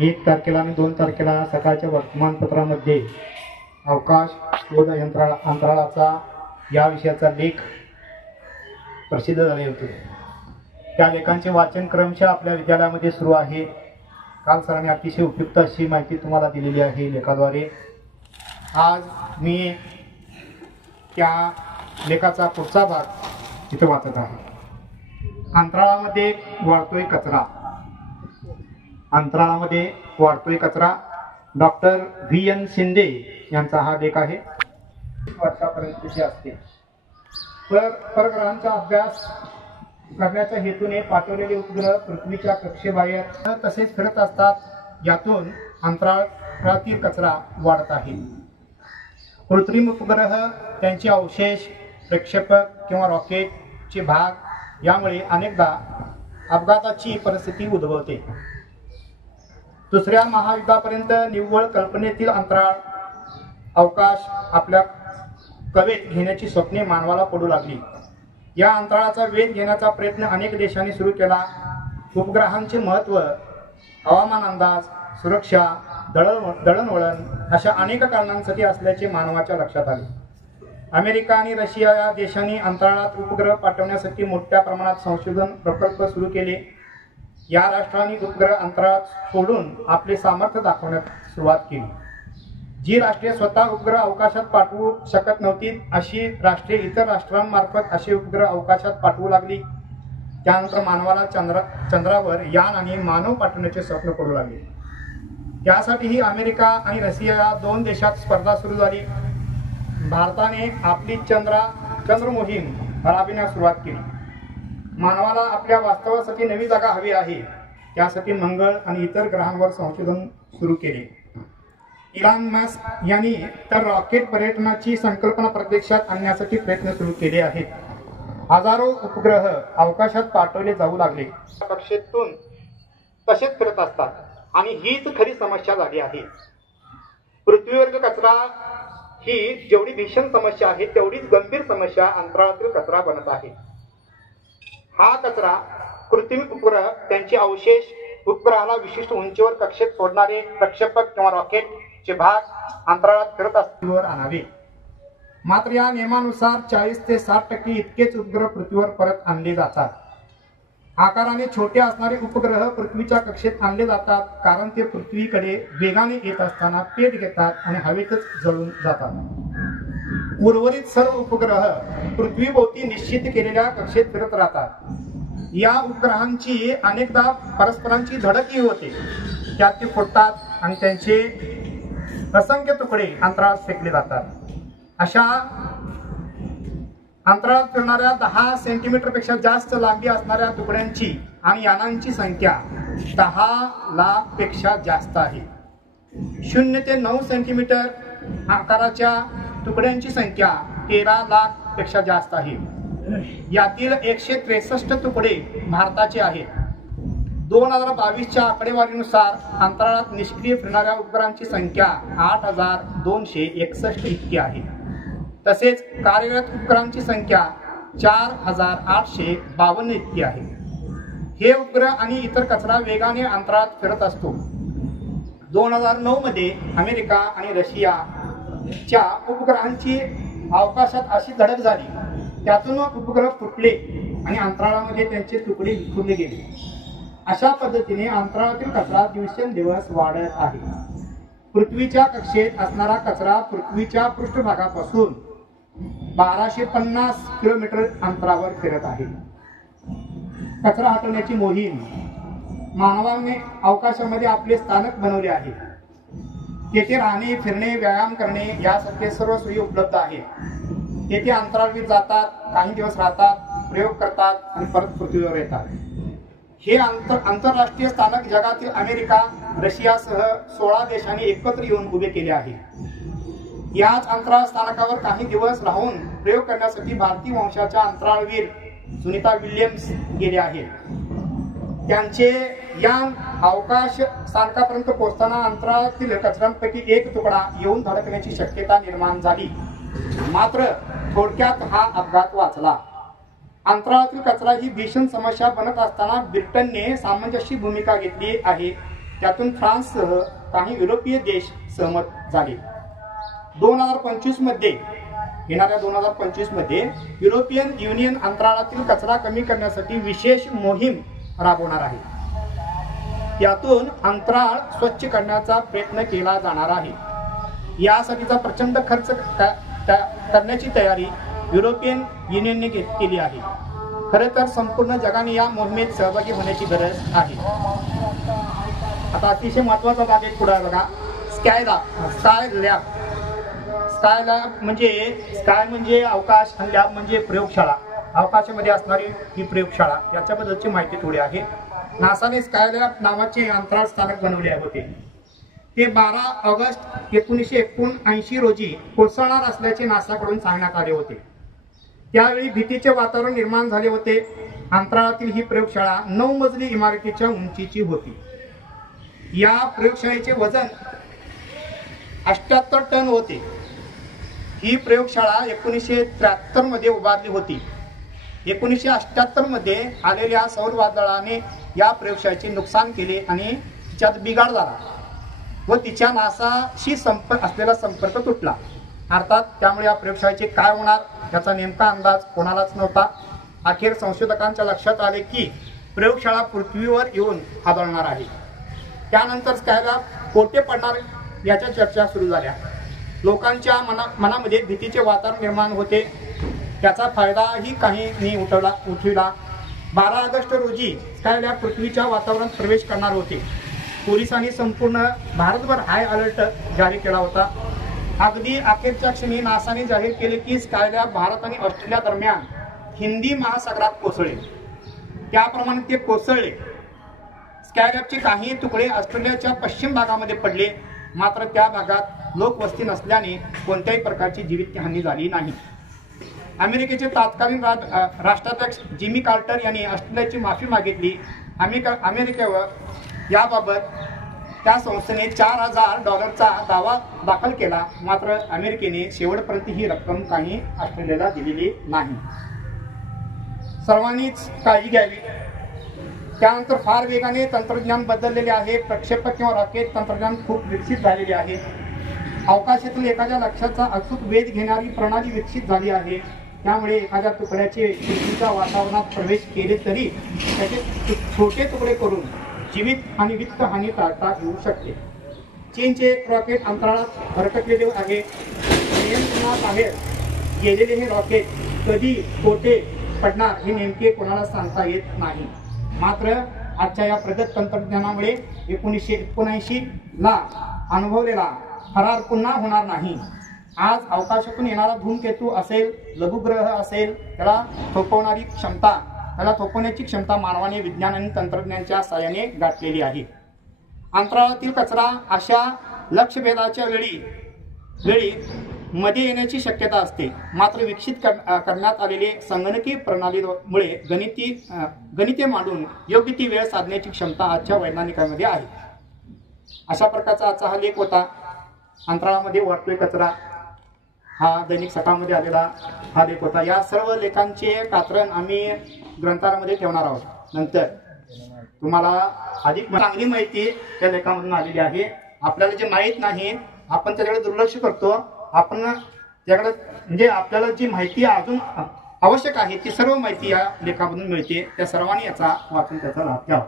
1 तारखेला आणि 2 तारखेला सकाळच्या वर्तमानपत्रामध्ये अवकाश शोध अंतराळाचा या विषयाचा लेख प्रसिद्ध झाले होते। त्या लेखांचे वाचन क्रमशः आपल्या विद्यालयामध्ये सुरू आहे। काल सरांनी अतिशय उपयुक्त अशी माहिती तुम्हाला दिलेली आहे लेखाद्वारे। आज मी त्या लेखाचा पुढचा भाग इथे वाचत आहे। अंतराळामध्ये वाढतोय कचरा। अंतराळामध्ये वाढतोय कचरा डॉक्टर VN शिंदे यांचा हा लेख आहे। वर्षापर्यंतचे असते। परग्रहांचा अभ्यास करण्याच्या हेतूने पाठवलेले उपग्रह पृथ्वीच्या कक्षेबाहेर तसेच फिरत असतात। यातून अंतराळातील कचरा वाढत आहे। कृत्रिम उपग्रह, त्यांचे अवशेष, प्रक्षेपक किंवा रॉकेटचे भाग यामुळे अनेकदा अपघाताची परिस्थिती उद्भवते। दुसऱ्या महायुद्धापर्यंत निव्वळ कल्पनेतील अंतराळ अवकाश आपल्या कवेत घेण्याची स्वप्ने मानवाला पडू लागली। या अंतराळाचा वेध घेण्याचा प्रयत्न अनेक देशांनी सुरू केला। उपग्रहांचे महत्त्व, हवामान अंदाज, सुरक्षा, दळणवळण अशा अनेक कारणांसाठी असल्याचे मानवाच्या लक्षात आले। अमेरिका आणि रशिया या देशांनी अंतराळात उपग्रह पाठवण्यासाठी मोठ्या प्रमाणात संशोधन प्रकल्प सुरू केले। या राष्ट्रांनी उपग्रह अंतराळात सोडून आपले सामर्थ्य दाखवण्यास सुरुवात केली। जी राष्ट्रे स्वतः उपग्रह अवकाशात पाठवू शकत नव्हती अशी राष्ट्रे इतर राष्ट्रांमार्फत असे उपग्रह अवकाशात पाठवू लागली। त्यानंतर मानवाला चंद्रावर यान आणि मानव पाठवण्याचे स्वप्न पडू लागले। त्यासाठीही अमेरिका आणि रशिया या 2 देशात स्पर्धा सुरू झाली। भारताने आपली चंद्र मोहीम राबविण्यास सुरुवात केली। मानवाला आपल्या वास्तवासाठी नवी जागा हवी आहे। त्यासाठी मंगळ आणि इतर ग्रहांवर संशोधन सुरू केले। इलॉन मस्क यांनी तर रॉकेट पर्यटनाची संकल्पना प्रत्यक्षात आणण्यासाठी प्रयत्न सुरू केले आहेत। हजारो उपग्रह अवकाशात पाठवले जाऊ लागले। कक्षेतून तसेच फिरत असतात आणि हीच खरी समस्या झाली आहे। पृथ्वीवरील कचरा ही जेवढी भीषण समस्या आहे तेवढीच गंभीर समस्या अंतराळातील कचरा बनत आहे। हा कचरा कृत्रिम उपग्रह, त्यांचे अवशेष, उपग्रहाला विशिष्ट उंचीवर कक्षेत सोडणारे प्रक्षेपक किंवा रॉकेटचे भाग अंतराळात फिरत असल्यावर आणावे। मात्र या नियमानुसार 40 ते 60% इतकेच उपग्रह पृथ्वीवर परत आणले जातात। आकाराने छोटे असणारे उपग्रह पृथ्वीच्या कक्षेत आणले जातात कारण ते पृथ्वीकडे वेगाने येत असताना पेट घेतात आणि हवेतच जळून जातात। उर्वरित सर्व उपग्रह पृथ्वीभोवती निश्चित केलेल्या कक्षेत फिरत राहतात। या उपग्रहांची अनेकदा परस्परांची धडकही होते। त्यात ते फुटतात आणि त्यांचे असंख्य तुकडे अंतराळात फेकले जातात। अशा अंतराळात फिरणाऱ्या 10 सेंटीमीटरपेक्षा जास्त लांबी असणाऱ्या तुकड्यांची आणि यानांची संख्या 10 लाख पेक्षा जास्त आहे। 0 ते 9 सेंटीमीटर आकाराच्या तुकड्यांची संख्या 13 लाख पेक्षा जास्त आहे। यातील 163 तुकडे भारताचे आहेत। 2022च्या आकडेवारीनुसार अंतराळात निष्क्रिय फिरणाऱ्या उपग्रहांची संख्या 8261 इतकी आहे। तसेच कार्यरत उपग्रहांची संख्या 4852 इतकी आहे। हे उपग्रह आणि इतर कचरा वेगाने अंतराळात फिरत असतो। 2009 मध्ये अमेरिका आणि रशियाच्या उपग्रहांची अवकाशात अशी धडक झाली, त्यातून उपग्रह फुटले आणि अंतराळामध्ये त्यांचे तुकडे विखुरले गेले। अशा पद्धतीने अंतराळातील कचरा दिवसेंदिवस वाढत आहे। पृथ्वीच्या कक्षेत असणारा कचरा पृथ्वीच्या पृष्ठभागापासून 1250 किलोमीटर अंतरावर फिरत आहे। कचरा हटवण्याची मोहीम मानवाने अवकाशामध्ये आपले स्थानक बनवले आहे। तेथे राहणे, फिरणे, व्यायाम करणे यासारखे सर्व सोयी उपलब्ध आहेत। तेथे अंतराळवीर जातात, काही दिवस राहतात, प्रयोग करतात आणि परत पृथ्वीवर येतात। हे आंतरराष्ट्रीय स्थानक जगातील अमेरिका, रशियासह 16 देशांनी एकत्र येऊन उभे केले आहे। याच अंतराळ स्थानकावर काही दिवस राहून प्रयोग करण्यासाठी भारतीय वंशाच्या अंतराळवीर सुनीता विल्यम्स गेले आहेत। त्यांचे यान अवकाश स्थानकापर्यंत पोहोचताना अंतराळातील कचऱ्यांपैकी एक तुकडा येऊन धडकण्याची शक्यता निर्माण झाली। मात्र थोडक्यात हा अपघात वाचला। अंतराळातील कचरा ही भीषण समस्या बनत असताना ब्रिटनने सामंजस्य भूमिका घेतली आहे। त्यातून फ्रान्ससह काही युरोपीय देश सहमत झाले. 2025 मध्ये येणाऱ्या 2025 मध्ये युरोपियन युनियन अंतराळातील कचरा कमी करण्यासाठी विशेष मोहीम राबवणार आहे. यातून अंतराळ स्वच्छ करण्याचा प्रयत्न केला जाणार आहे. यासाठीचा प्रचंड खर्च करण्याची तयारी युरोपियन युनियनने केली आहे. खरे तर संपूर्ण जगाने या मोहिमेत सहभागी होण्याची गरज आहे. आता अतिशय महत्वाचा भाग एक पुढे बघा, स्काय लॅब. स्काय म्हणजे आकाश आणि लॅब म्हणजे प्रयोगशाळा. अवकाशामध्ये असणारी ही प्रयोगशाळा, याच्याबद्दलची माहिती थोडी आहे. नासाने स्काय लॅब नावाचे अंतराळ स्थानक बनवले होते. ते 12 ऑगस्ट 1979 रोजी कोसळणार असल्याचे नासाकडून सांगण्यात आले होते. त्यावेळी भीतीचे वातावरण निर्माण झाले होते. अंतराळातील ही प्रयोगशाळा 9 मजली इमारतीच्या उंचीची होती. या प्रयोगशाळेचे वजन 78 टन होते. ही प्रयोगशाळा 1973 मध्ये उभारली होती. 1978 मध्ये आलेल्या सौर वादळाने या प्रयोगशाळेचे नुकसान केले आणि तिच्यात बिघाड झाला व तिच्या नासाशी असलेला संपर्क तुटला. अर्थात त्यामुळे या प्रयोगशाळेचे काय होणार याचा नेमका अंदाज कोणालाच नव्हता. अखेर संशोधकांच्या लक्षात आले की प्रयोगशाळा पृथ्वीवर येऊन आदळणार आहे. त्यानंतर स्कायला कोठे पडणार याच्या चर्चा सुरू झाल्या. लोकांच्या मनामध्ये भीतीचे वातावरण निर्माण होते. त्याचा फायदाही काहींनी उठविला. 12 ऑगस्ट रोजी स्कायलॅब पृथ्वीच्या वातावरणात प्रवेश करणार होते. पोलिसांनी संपूर्ण भारतभर हाय अलर्ट जारी केला होता. अगदी अखेरच्या क्षणी नासाने जाहीर केले की स्कायलॅब भारत आणि ऑस्ट्रेलिया दरम्यान हिंदी महासागरात कोसळेल. त्याप्रमाणे ते कोसळले. स्कायलॅबचे काही तुकडे ऑस्ट्रेलियाच्या पश्चिम भागामध्ये पडले. मात्र त्या भागात लोकवस्ती नसल्याने कोणत्याही प्रकारची जीवितहानी झाली नाही. अमेरिकेचे तत्कालीन राष्ट्राध्यक्ष जिमी कार्टर यांनी ऑस्ट्रेलियाची माफी मागितली. अमेरिकेवर याबाबत त्या संस्थेने $4000 दावा दाखल केला. मात्र अमेरिकेने शेवटपर्यंत ही रक्कम काही ऑस्ट्रेलियाला दिलेली नाही. सर्वांनीच काळजी घ्यावी. त्यानंतर फार वेगाने तंत्रज्ञान बदललेले आहे. प्रक्षेपक किंवा रॉकेट तंत्रज्ञान खूप विकसित झालेले आहे. अवकाशातील एखाद्या लक्ष्याचा अचूक वेध घेणारी प्रणाली विकसित झाली आहे. त्यामुळे एखाद्या तुकड्याचे पृथ्वीच्या वातावरणात प्रवेश केले तरी त्याचे छोटे तुकडे करून जीवित आणि वित्त हानी टाळता येऊ शकते. चीनचे एक रॉकेट अंतराळात भरकटलेले आहे. नियंत्रणाबाहेर गेलेले हे रॉकेट कधी कोठे पडणार हे नेमके कोणाला सांगता येत नाही. मात्र आजच्या या प्रगत तंत्रज्ञानामुळे 1979 ला अनुभवलेला थरार पुन्हा होणार नाही. आज अवकाशातून येणारा धूमकेतू असेल, लघुग्रह असेल, त्याला थोपवण्याची क्षमता मानवाने विज्ञान आणि तंत्रज्ञानाच्या साहाय्याने गाठलेली आहे. अंतराळातील कचरा अशा लक्ष्यभेदाच्या वेळी मध्ये येण्याची शक्यता असते. मात्र विकसित करण्यात आलेले संगणकीय प्रणालीमुळे गणिते मांडून योग्य ती वेळ साधण्याची क्षमता आजच्या वैज्ञानिकांमध्ये आहे. अशा प्रकारचा आजचा हा लेख होता. अंतराळामध्ये वाढतोय कचरा, हा दैनिक सकाळमध्ये आलेला हा लेख होता. या सर्व लेखांचे कात्रण आम्ही ग्रंथालयामध्ये ठेवणार आहोत. नंतर तुम्हाला अधिक चांगली माहिती त्या लेखामधून आलेली आहे. आपल्याला जे माहीत नाही आपण त्याच्याकडे दुर्लक्ष करतो. आपण त्याकडे म्हणजे आपल्याला जी माहिती अजून आवश्यक आहे ती सर्व माहिती या लेखामधून मिळते. त्या सर्वांनी याचा वाचून त्याचा लाभ घ्यावा.